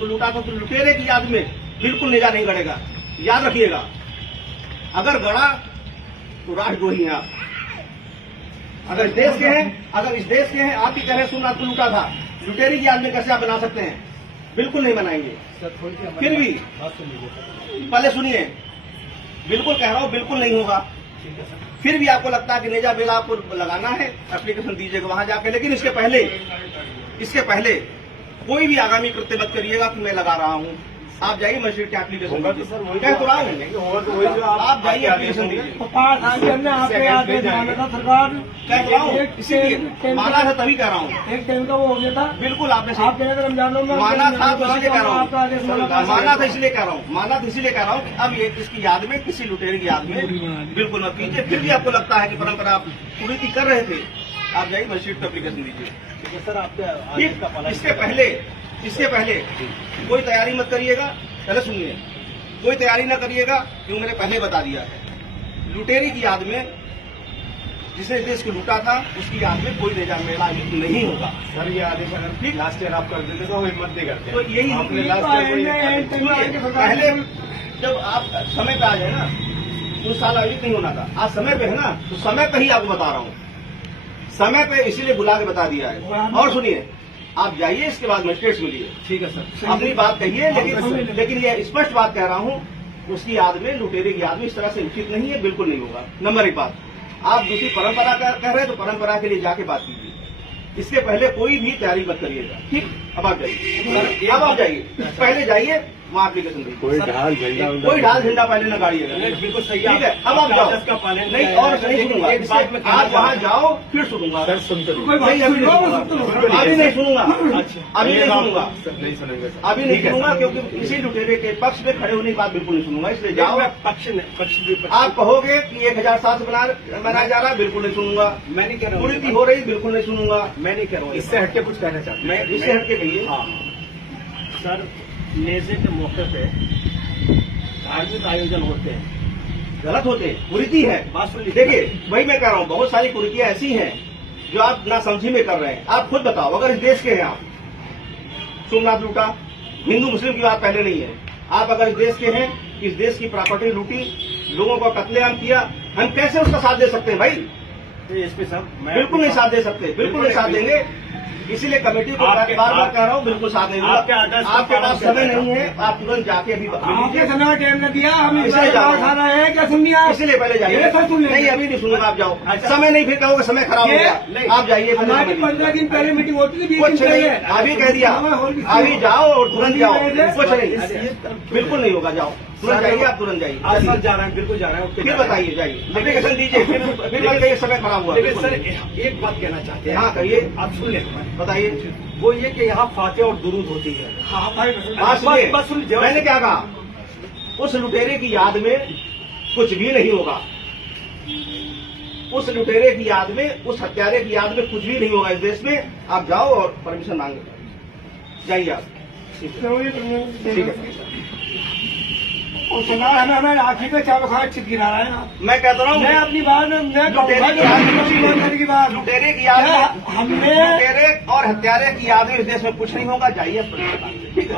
लूटा तो लुटेरे की याद में बिल्कुल नेजा नहीं गड़ेगा। याद रखिएगा, अगर गड़ा तो राष्ट्रद्रोही हैं आप। अगर इस देश के हैं, आप ही कह रहे सोमनाथ को लूटा था, लुटेरे की याद में कैसे आप बना सकते हैं? बिल्कुल नहीं बनाएंगे। फिर भी पहले सुनिए, बिल्कुल कह रहा हूं, बिल्कुल नहीं होगा। फिर भी आपको लगता है कि नेजा बेल आपको लगाना है, एप्लीकेशन दीजिएगा वहां जाके। लेकिन इसके पहले कोई भी आगामी कृत्य मत करिएगा कि मैं लगा रहा हूं। आप जाइए मजिस्ट्रेट के एप्लीकेशन कह तो रहा हूँ, आप जाइए एप्लीकेशन दीजिए। इसीलिए माना था, तभी कह रहा हूँ। एक टाइम का वो हो गया था। बिल्कुल आपने आप कह रहे थे रमजानों में माना था, तो इसलिए कह रहा हूँ। माना था इसलिए कह रहा हूँ कि अब ये इसकी याद में, किसी लुटेरे की याद में बिल्कुल मत कीजिए। फिर भी आपको लगता है कि परंपरा आप कुरीति कर रहे थे, आप जाइए मजिस्ट्रेट को एप्लीकेशन दीजिए। सर आपके इसके पहले कोई तैयारी मत करिएगा। पहले सुनिए, कोई तैयारी न करिएगा, क्यों मैंने पहले बता दिया है। लुटेरे की याद में, जिसने देश को लूटा था, उसकी याद में कोई नेजा मेला नहीं होगा। सर ये आदेश अगर ठीक लास्ट ईयर आप कर देते तो हिम्मत नहीं करते। तो यही पहले जब आप समय पे आ जाए ना, उस साल आयोजित नहीं होना था। आज समय पे है ना, तो समय पे ही आपको बता रहा हूँ, समय पे इसीलिए बुला के बता दिया है। और सुनिए, आप जाइए, इसके बाद मजिस्ट्रेट से मिलिए। ठीक है सर, अपनी बात कहिए, लेकिन ये स्पष्ट बात कह रहा हूँ, उसकी याद में, लुटेरे की याद में इस तरह से उचित नहीं है, बिल्कुल नहीं होगा। नंबर एक बात, आप दूसरी परंपरा कह रहे हैं तो परंपरा के लिए जाके बात कीजिए। इसके पहले कोई भी तैयारी मत करिएगा, ठीक? अब आप जाइए, अब आप जाइए, पहले जाइए वहाँ एप्लीकेशन दीजिए। कोई ढाल झंडा पहले न गाड़िएगा। बिल्कुल सही ठीक है, अब आप जाओ। नहीं, और नहीं सुनूंगा। आप वहाँ जाओ, फिर सुनूंगा। सर सुनते अभी नहीं सुनूंगा। अच्छा, अभी नहीं सुनूंगा, नहीं सुनेंगे सर। अभी नहीं सुनूंगा, क्योंकि इसी लुटेरे के पक्ष में खड़े होने की बात बिल्कुल नहीं सुनूंगा। इसलिए जाओ। पक्ष आप कहोगे कि 1007 बनाया जा रहा है, बिल्कुल नहीं सुनूंगा। मैं नहीं कह रहा हूँ, कुरीति हो रही, बिल्कुल नहीं सुनूंगा। मैं नहीं कह रहा हूँ। इससे हटके कुछ कहना चाहता हूँ मैं इससे हटके कहिए। हाँ सर, नेजे के मौके पे धार्मिक आयोजन होते हैं, गलत होते हैं, कुरीति है। बात सुन लीजिए। देखिए, वही मैं कह रहा हूँ, बहुत सारी कुरीतियां ऐसी हैं जो आप ना समझी में कर रहे हैं। आप खुद बताओ, अगर इस देश के हैं आप, सोमनाथ लूटा, हिंदू मुस्लिम की बात पहले नहीं है। आप अगर इस देश के हैं, इस देश की प्रॉपर्टी लूटी, लोगों का कत्लेआम किया, हम कैसे उसका साथ दे सकते हैं भाई? एसपी साहब, बिल्कुल नहीं साथ दे सकते, बिल्कुल नहीं साथ देंगे। इसीलिए कमेटी को बार बार कह रहा हूँ, बिल्कुल साथ नहीं दूंगा। आपके पास समय नहीं है, आप तुरंत जाके अभी आपके समय टाइम न दिया, हम इसलिए जा रहा है क्या सुन लिया? इसीलिए पहले जाइए। नहीं, अभी नहीं सुनूंगा, आप जाओ। समय नहीं, फिर कहोगे समय खराब हो गया। आप जाइए। हमारी 15 दिन पहले मीटिंग होती थी, कुछ नहीं, अभी कह दिया, अभी जाओ और तुरंत जाओ। कुछ नहीं, बिल्कुल नहीं होगा, जाओ तुरंत जाइए, आप तुरंत जाइए। आज सर जा रहे हैं, बिल्कुल जा रहे हैं। फिर बताइए, जाइए एप्लीकेशन दीजिए। फिर मत कहिए समय खराब हुआ। लेकिन सर एक बात कहना चाहते हैं। हाँ कहिए, आप सुन लें, बताइए। वो ये कि यहाँ फाते और दुरूद होती है। हाँ भाई, बात सुनिए, मैंने क्या कहा? उस लुटेरे की याद में कुछ भी नहीं होगा। उस लुटेरे की याद में, उस हत्यारे की याद में कुछ भी नहीं होगा इस देश में। आप जाओ और परमिशन मांगे, जाइए आप। ठीक है। और सुना है ना, मैं आखिर में चावल खाना चिप गिरा रहा है ना। मैं कहता रहा हूँ, मैं अपनी बात में लुटेरे की याद, लुटेरे की याद में, हमने लुटेरे और हत्यारे की याद में इस देश में कुछ नहीं होगा। जाइए, ठीक है।